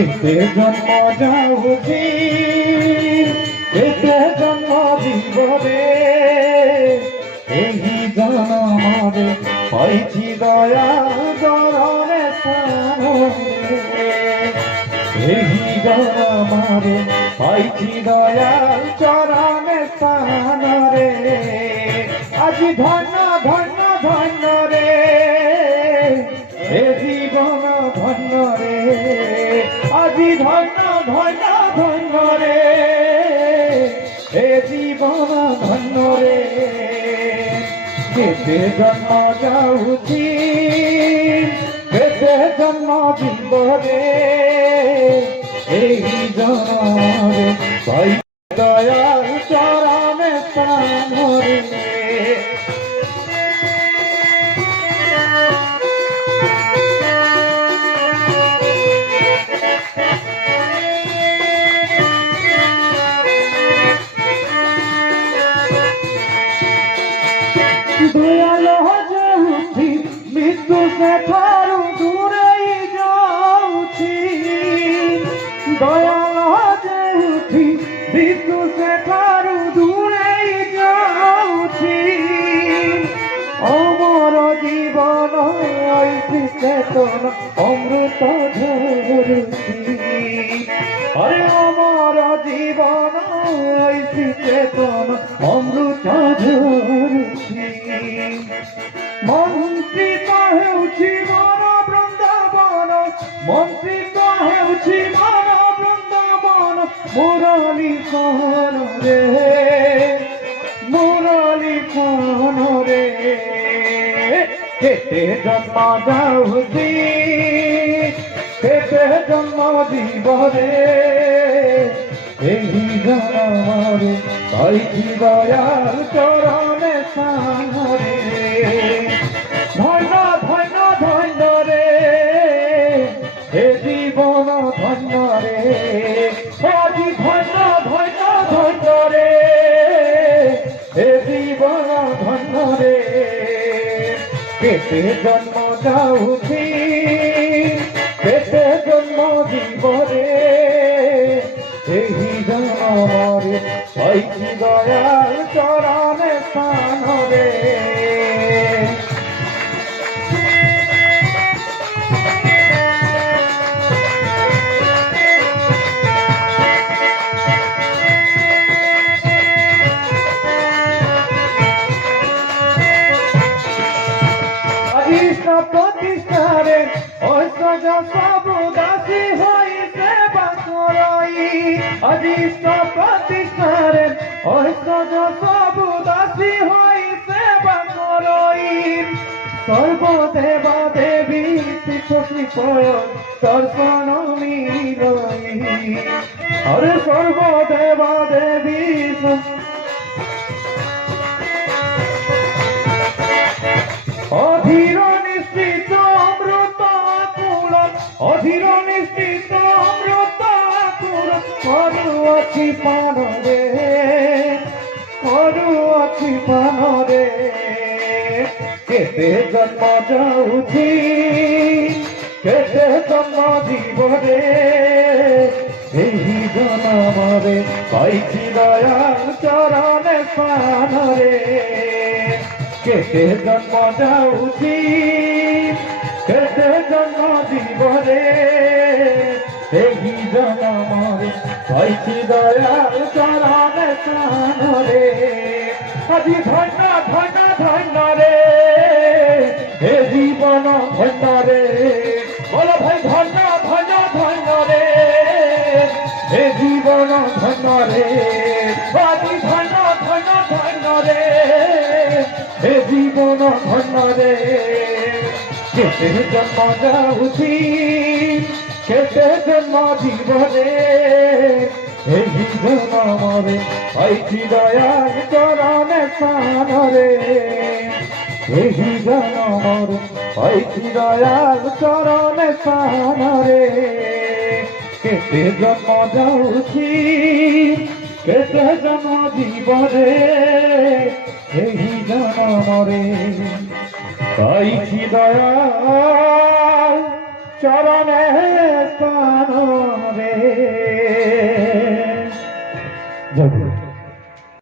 কেতে জন্ম যাউছি কেতে জন্ম জীবনে এই জনমরে পাইছি দয়া জনরে এই জনমরে পাইছি দয়া চরণে স্থানরে আজি ধন্য ধন্য ধন্য রে এ জীবন ধন্য রে আজি ধন্য ধন্য ধন্য রে এ জীবন ধন্য রে কেতে জন্ম যাউছি কেতে জন্ম দিব রে এই জনমরে পাই দয়াল চরণে স্থান রে দয়াল যাউছি মৃত্যু সেঠারু দূরে যাউছি দয়াল যাউছি মৃত্যু সেঠারু দূরে যাউছি অমর জীবন ঐতি চেতন অমৃত ঝরুছি আরে অমর জীবন ঐতি চেতন অমৃত ঝরুছি মন্ত্রিত ହେଉଛି ମୋର ବୃନ୍ଦାବନ ମନ୍ତ୍ରିତ ହେଉଛି ମୋର ବୃନ୍ଦାବନ ମୁରଲି ସହନରେ ମୁରଲି ସହନରେ କେତେ ଜନ୍ମ ଯାଉଛି କେତେ ଜନ୍ମ ଜୀବରେ ଏହି ଜନମରେ ପାଇଛି ଦୟାଲ ଚରଣେ ସ୍ଥାନରେ ধন্য ধন্য ধন্য রে হে জীবন ধন্য রে আজি ধন্য ধন্য ধন্য রে হে জীবন ধন্য রে কেতে জন্ম যাউছি কেতে জন্ম জীবরে এই জনমরে পাইছি দয়াল চরণে স্থান রে প্রতিষ্ঠারে ঐশ্বর্য সবু দাসী হই সেবা করই অজিষ্ট প্রতিষ্ঠারে ঐশ্বর্য সবু দাসী হই সেবা করই সর্বদেবা দেবী তীর্থশ্রীপয় দর্শন মিলই আরে সর্বদেবা দেবী অধীর নিশ্চিত অমৃত কুল অধীর নিশ্চিত অমৃত কুল করুଅছি পানরে করুଅছি পানরে কেতে জন্ম যাউছি কেতে জন্ম জীবরে এই জনমরে পাইছি দয়াল চরণে স্থানরে কেতে জন্ম যাউছি কেতে জন্ম জীবরে এই জনমরে পাইছি দয়াল চরণে স্থানরে আজি ধন্য ধন্য ধন্য রে হে জীবন ধন্য রে বলো ভাই ধন্য ধন্য ধন্য রে হে জীবন ধন্য রে আজি ধন্য ধন্য ধন্য রে হে জীবন ধন্য রে কেতে জন্ম যাউছি কেতে জন্ম জীবনে এই জনমরে পাইছি দয়াল চরণে স্থানরে এই জনমরে পাইছি দয়াল চরণে স্থানরে কেতে জন্ম যাউছি কেতে জন্ম জীবনে এই জনমরে পাইছি দয়াল চরণে স্থান জয় গুরু।